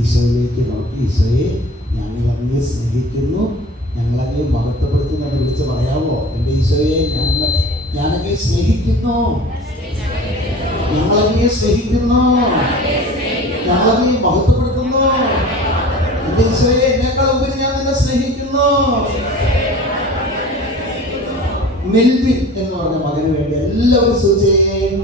ഈശോയ്ക്ക് നോക്കി ഈശോയെ ഞങ്ങൾ അങ്ങേ സ്നേഹിക്കുന്നു. ഞങ്ങളങ്ങേ മഹത്വപ്പെടുത്തുന്നു എന്ന് വിളിച്ച് പറയാമോ? എന്റെ ഈശോയെ ഞങ്ങൾ ഞാനങ്ങേ സ്നേഹിക്കുന്നു. ഞങ്ങളങ്ങേ സ്നേഹിക്കുന്നു. ഞങ്ങളങ്ങേ മഹത്വപ്പെടുത്തുന്നു. എന്റെ ഈശോയെ എന്നെക്കാൾ ഉപരി ഞാൻ നിന്നെ സ്നേഹിക്കുന്നു. മെൽവിൻ എന്ന് പറഞ്ഞ മകന് വേണ്ടി എല്ലാവരും സൂചിയും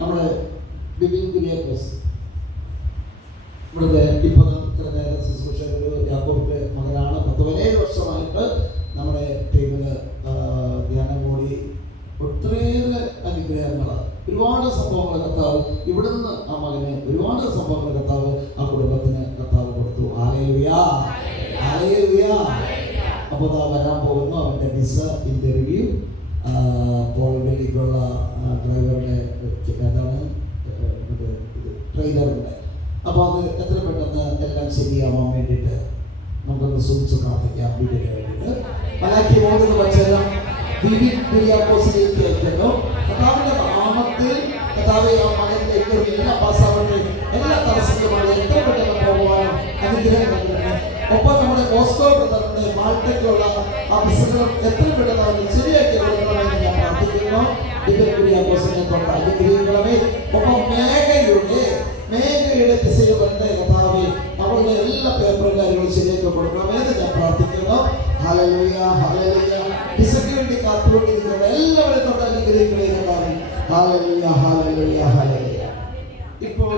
നമ്മുടെ ബിബിൻ കുര്യാക്കോസ് ഇവിടുത്തെ ഇപ്പം ഇത്ര നേരം ശുശ്രൂഷ ഒരു യാക്കോബിന്റെ മകനാണ്. പത്ത് പതിനേഴ് വർഷമായിട്ട് നമ്മുടെ ടീമിൽ ധ്യാനം കൂടി ഒത്തിരിയേറെ അനുഗ്രഹങ്ങൾ ഒരുപാട് സംഭവങ്ങൾ കർത്താവ് ഇവിടുന്ന് ആ മകന് ഒരുപാട് സംഭവങ്ങൾ കർത്താവ് ആ കുടുംബത്തിന് കർത്താവ് കൊടുത്തു. ആലയുയാ ആലയുയാ അപ്പോൾ വരാൻ പോകുന്നു അവന്റെ വിസ ഇന്റർവ്യൂ പോളിലേക്കുള്ള ഡ്രൈവറുടെ എന്താണ്? ട്രെയിലറുണ്ട് അപ്പോൾ അത് എത്ര പെട്ടെന്ന് എല്ലാം ശരിയാവാൻ വേണ്ടിയിട്ട് നമുക്കൊന്ന് സൂക്ഷിച്ച് പ്രാർത്ഥിക്കാം വീടിന് വേണ്ടിയിട്ട്. മലാക്കി പോകുന്ന വച്ചേരം വിവിൻ കുര്യാക്കോസിലേക്ക് അയക്കുന്നു കഥാവിന്റെ നാമത്തിൽ കഥാവെ ആ മകനിലേക്ക് എല്ലാ പാസ്സാവട്ടെ എല്ലാ തടസ്സങ്ങളുമാണ് എത്ര പെട്ടെന്ന് പോകുവാനും അനുഗ്രഹം നൽകണമേ. ഒപ്പം നമ്മുടെ മോസ്കോ ബ്രദറിന്റെ മാൾട്ടയ്ക്കുള്ള ആ എത്ര പെട്ടെന്ന് അവന് ശരിയാക്കി കൊടുക്കണമെന്ന് ഞാൻ പ്രാർത്ഥിക്കുന്നു അവളുടെ എല്ലാ പ്രാർത്ഥിക്കുന്നു. ഇപ്പോൾ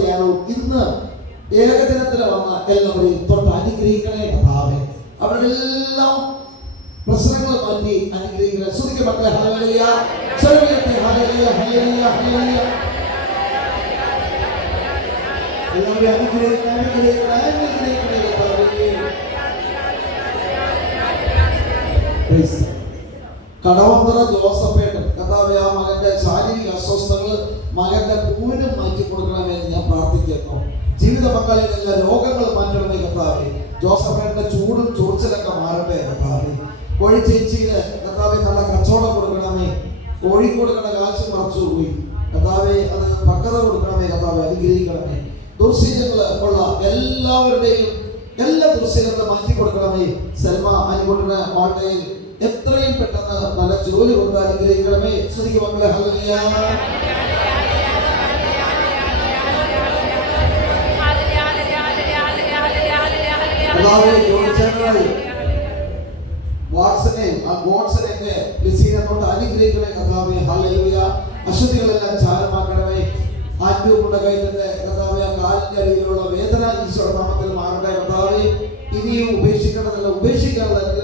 ധ്യാനവും ഇന്ന് ഏകദിനത്തിൽ വന്ന എല്ലാവരെയും തൊട്ട് അനുഗ്രഹിക്കണേ കഥാവെ അവരുടെ എല്ലാം പ്രശ്നങ്ങൾ മാറ്റി അനുഗ്രഹിക്കുന്നത് ശ്രുതിക്ക് മക്കളെ ഹല്ലേലൂയ. ചെറുവിയത്തെ ഹല്ലേലൂയ ഹല്ലേലൂയ ഹല്ലേലൂയ. എല്ലാവരും ജോസഫേട്ടൻ ആ മകന്റെ ശാരീരിക അസ്വസ്ഥതകൾ മകന്റെ പൂവിനും മാറ്റി കൊടുക്കണമെന്ന് ഞാൻ പ്രാർത്ഥിക്കുന്നു. ജീവിത പങ്കാളികളിലെ രോഗങ്ങൾ മാറ്റണമേ കഥാവെ ജോസഫേട്ടന്റെ ചൂടും ചൊറിച്ചിലൊക്കെ മാറട്ടെ കർത്താവേ കോഴി ചേച്ചിയിൽ കർത്താവെ നല്ല കച്ചവടം കൊടുക്കണമേ. കോഴി കൊടുക്കണ കാശ് മറച്ചു പോയി. കർത്താവെ അത് പക്വത കൊടുക്കണമേ കർത്താവെ അനുഗ്രഹിക്കണമേ. ദുർശീലങ്ങൾ ഉള്ള എല്ലാവരുടെയും എല്ലാ ദുർശീലങ്ങളും മാറ്റി കൊടുക്കണമേ. സൽമ അനുകൊണ്ടിന് മാട്ടയിൽ എത്രയും പെട്ടെന്ന് നല്ല ജോലി കൊടുത്ത് അനുഗ്രഹിക്കണമേ. ശ്രുതിക്ക് വാട്സനെയും ആ ഹല്ലേലൂയ. അശുദ്ധികളെല്ലാം വേദന